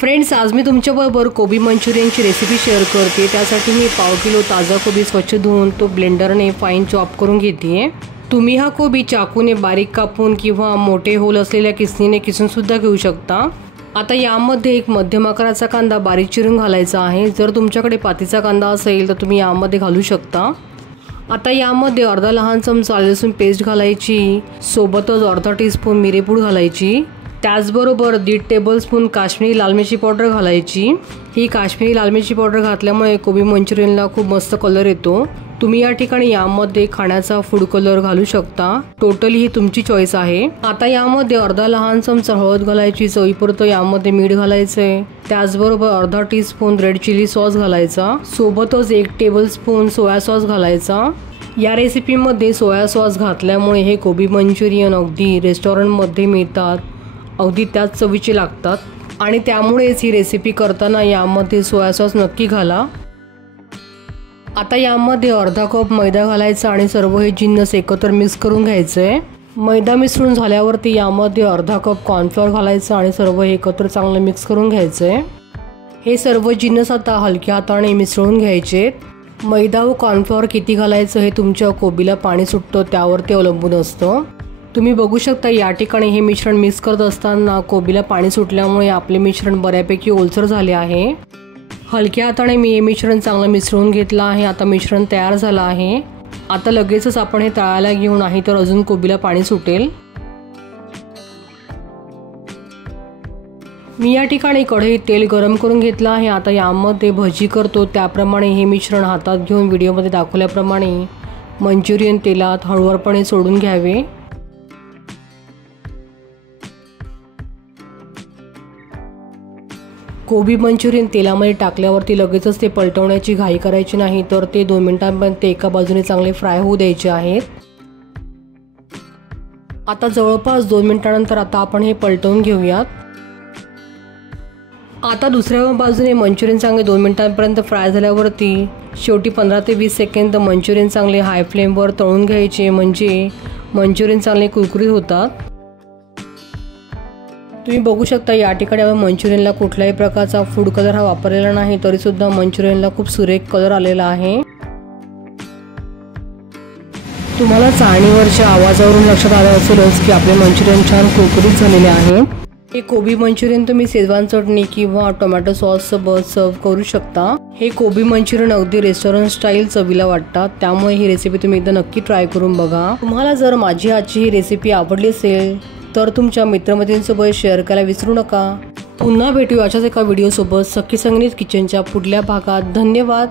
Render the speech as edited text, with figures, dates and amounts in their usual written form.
Friends, आज मी तुमच्याबरोबर कोबी मंचुरियनची रेसिपी शेअर करते। त्यासाठी मी पाव किलो ताजा कोबी स्वच्छ धुवून तो ब्लेंडरने फाईन चॉप करून घेते। तुम्ही हा कोबी चाकूने बारीक कापून किंवा मोठे होल असलेल्या किसणीने किसून सुद्धा घेऊ शकता। आता यामध्ये एक मध्यम आकाराचा कांदा बारीक चिरून घालायचा आहे। जर तुमच्याकडे पातीचा कांदा असेल तर तुम्ही यामध्ये घालू शकता। आता यामध्ये अर्धा लहान चमचा आले लसूण पेस्ट घालायची, सोबतच अर्धा टीस्पून मिरेपूड घालायची, त्याचबरोबर 1.5 टेबलस्पून काश्मीरी लाल मिरची पावडर घालायची। ही काश्मीरी लाल मिरची पावडर घातल्यामुळे कोबी मंचुरियनला खूप मस्त कलर येतो। तुम्ही या ठिकाणी यामध्ये खाण्याचा फूड कलर घालू शकता। टोटली ही तुमची चॉईस आहे। आता यामध्ये अर्धा लहान चमचा हळद घालायची, चवीपुरतं यामध्ये मीठ घालायचंय, त्याचबरोबर अर्धा टीस्पून रेड चिली सॉस घालायचा, सोबतच 1 टेबलस्पून सोया सॉस घालायचा। या रेसिपीमध्ये सोया सॉस घातल्यामुळे हे कोबी मंचुरियन अगदी रेस्टॉरंटमध्ये मिळतात, अगदी त्याच चवीचे लागतात आणि त्यामुळेच ही रेसिपी करताना यामध्ये सोया सॉस नक्की घाला। आता यामध्ये अर्धा कप मैदा घालायचा आणि सर्व हे जिन्नस एकत्र मिक्स करून घ्यायचे। मैदा मिसळून झाल्यावरती यामध्ये अर्धा कप कॉर्नफ्लोअर घालायचा आणि सर्व हे एकत्र चांगलं मिक्स करून घ्यायचे। हे सर्व जिन्नस आता हलक्या हाताने मिसळून घ्यायचे। मैदा व कॉर्नफ्लोअर किती घालायचं हे तुमच्या कोबीला पाणी सुटतं त्यावरती अवलंबून असतं। तुम्ही बघू शकता या ठिकाणी हे मिश्रण मिक्स करत असताना कोबीला पाणी सुटल्यामुळे आपले मिश्रण बऱ्यापैकी ओलसर झाले आहे। हलक्या हाताने मी हे मिश्रण चांगलं मिसळून घेतलं आहे। आता मिश्रण तयार झालं आहे। आता लगेचच आपण हे तळायला घेऊ, नाही तर अजून कोबीला पाणी सुटेल। मी या ठिकाणी कढईत तेल गरम करून घेतलं आहे। आता यामध्ये भजी करतो त्याप्रमाणे हे मिश्रण हातात घेऊन व्हिडिओमध्ये दाखवल्याप्रमाणे मंचुरियन तेलात हळूवारपणे सोडून घ्यावे। कोबी मंचुरियन तेलामध्ये टाकल्यावरती लगेचच ते पलटवण्याची घाई करायची नाही, तर ते 2 मिनिटांपर्यंत एका बाजूने चांगले फ्राय होऊ द्यायचे आहेत। आता जवळपास 2 मिनिटांनंतर आता आपण हे पलटवून घेऊयात। आता दुसऱ्या बाजूने मंचुरियन चांगले 2 मिनिटांपर्यंत फ्राय झाल्यावरती शेवटी 15 ते 20 सेकंद मंचुरियन चांगले हाय फ्लेमवर तळून घ्यायचे, म्हणजे मंचुरियन चांगले कुरकुरीत होतात। तुम्ही बघू शकता या ठिकाणी आपण मंचुरियनला कुठल्याही प्रकारचा फूड कलर हा वापरलेला नाही, तरी सुद्धा मंचुरियनला खूप सुरेख कलर आलेला आहे। तुम्हाला चाळणीवरच्या आवाजावरून लक्षात आलं असेलच की आपले मंचुरियन छान कुरकुरीत झालेले आहे। हे कोबी मंचुरियन तुम्ही शेजवान चटणी किंवा टोमॅटो सॉस सोबत सर्व करू शकता। हे कोबी मंचुरियन अगदी रेस्टॉरंट स्टाईल चवीला वाटतात, त्यामुळे ही रेसिपी तुम्ही एकदा नक्की ट्राय करून बघा। तुम्हाला जर माझी आजची ही रेसिपी आवडली असेल तर तुमच्या मित्रमैत्रिणींसोबत शेअर करायला विसरू नका। पुन्हा भेटू अशाच एका व्हिडिओ सोबत सखी संगीत किचनच्या पुढल्या भागात। धन्यवाद।